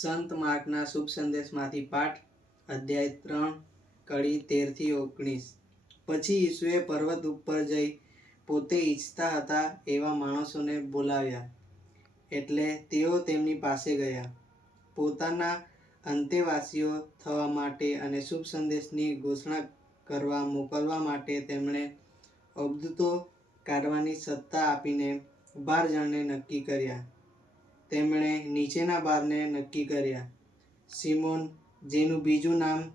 સંત માર્કના શુભ સંદેશમાંથી પાઠ, અધ્યાય ત્રણ, કડી તેરથી ઓગણીસ. પછી ઈસુએ પર્વત ઉપર જઈ પોતે ઈચ્છતા હતા એવા માણસોને બોલાવ્યા. એટલે તેઓ તેમની પાસે ગયા. પોતાના અંતેવાસીઓ થવા માટે અને શુભ સંદેશની ઘોષણા કરવા મોકલવા માટે તેમણે અબદૂતો કાઢવાની સત્તા આપીને બાર જણને નક્કી કર્યા. તેમણે નીચેના બારને નક્કી કર્યા. સિમોન, જેનું બીજું નામ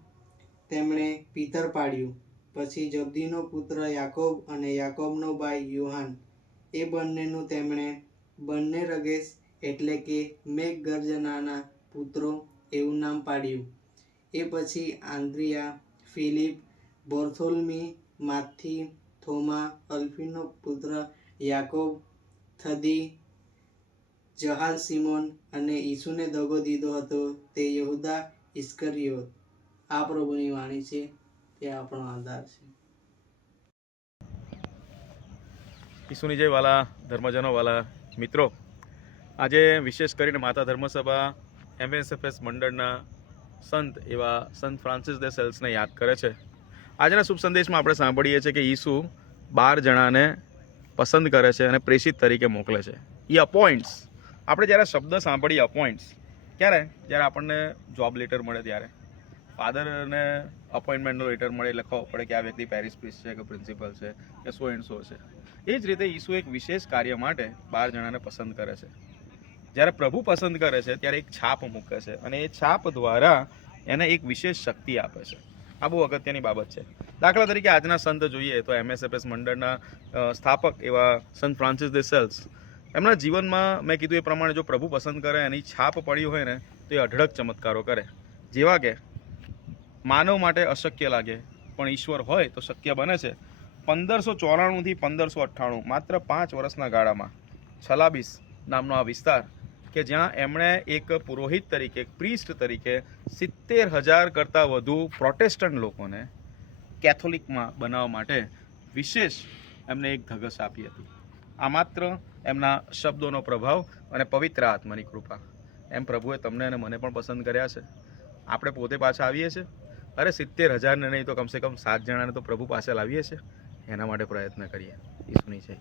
તેમણે પિતર પાડ્યું. પછી જબદીનો પુત્ર યાકોબ અને યાકોબનો ભાઈ યુહાન. એ બંનેનું તેમણે બંને રગેશ એટલે કે મેઘ ગર્જનાના પુત્રો એવું નામ પાડ્યું. એ પછી આંદ્રિયા, ફિલિપ, બોર્થોલ્મી માથી થોમા, અલ્ફીનો પુત્ર યાકોબ, થદી જહાલ સિમોન અને ઈસુને દગો દીધો હતો, તે યહુદા ઇસ્કરિયોત આ પ્રભુની વાણી છે, તે આપણો આધાર છે. ઈસુની જય વાલા ધર્મજનો, વાલા મિત્રો, આજે વિશેષ કરીને માતા ધર્મસભા એમએસએફએસ મંડળના સંત એવા સંત ફ્રાન્સિસ દે સેલ્સને યાદ કરે છે. આજના શુભ સંદેશમાં આપણે સાંભળીએ છીએ કે ઈસુ બાર જણાને પસંદ કરે છે અને પ્રેષિત તરીકે મોકલે છે. ઈ અપોઇન્ટ્સ આપણે જ્યારે શબ્દ સાંભળીએ અપોઇન્ટ્સ ક્યારે? જ્યારે આપણને જોબ લેટર મળે ત્યારે. ફાધરને અપોઇન્ટમેન્ટનો લેટર મળે એટલે પડે કે આ વ્યક્તિ પેરિસ પ્રિસ છે કે પ્રિન્સિપલ છે કે સો એન્ડ સો છે. એ જ રીતે ઈસુ એક વિશેષ કાર્ય માટે બાર જણાને પસંદ કરે છે. જ્યારે પ્રભુ પસંદ કરે છે, ત્યારે એક છાપ મૂકે છે અને એ છાપ દ્વારા એને એક વિશેષ શક્તિ આપે છે. આ બહુ અગત્યની બાબત છે. દાખલા તરીકે આજના સંત જોઈએ તો એમએસએફએસ મંડળના સ્થાપક એવા સંત ફ્રાન્સિસ દે સેલ્સ એમના જીવનમાં મેં કીધું એ પ્રમાણે જો પ્રભુ પસંદ કરે, એની છાપ પડી હોય ને, તો એ અઢળક ચમત્કારો કરે. જેવા કે, માનવ માટે અશક્ય લાગે, પણ ઈશ્વર હોય તો શક્ય બને છે. પંદરસો ચોરાણુંથી પંદરસો અઠ્ઠાણું, માત્ર પાંચ વર્ષના ગાળામાં, છલાબીસ નામનો આ વિસ્તાર, કે જ્યાં એમણે એક પુરોહિત તરીકે પ્રિસ્ટ તરીકે સિત્તેર હજાર કરતાં વધુ પ્રોટેસ્ટન્ટ લોકોને કેથોલિકમાં બનાવવા માટે વિશેષ એમને એક ધગસ આપી હતી. આ માત્ર એમના શબ્દોનો પ્રભાવ અને પવિત્ર આત્માની કૃપા. એમ પ્રભુએ તમને અને મને પણ પસંદ કર્યા છે. આપણે પોતે પાછા આવીએ છીએ? અરે સિત્તેર હજારને નહીં તો કમસે કમ સાત જણાને તો પ્રભુ પાસે લાવીએ છીએ. એના માટે પ્રયત્ન કરીએ. ઈસુની છે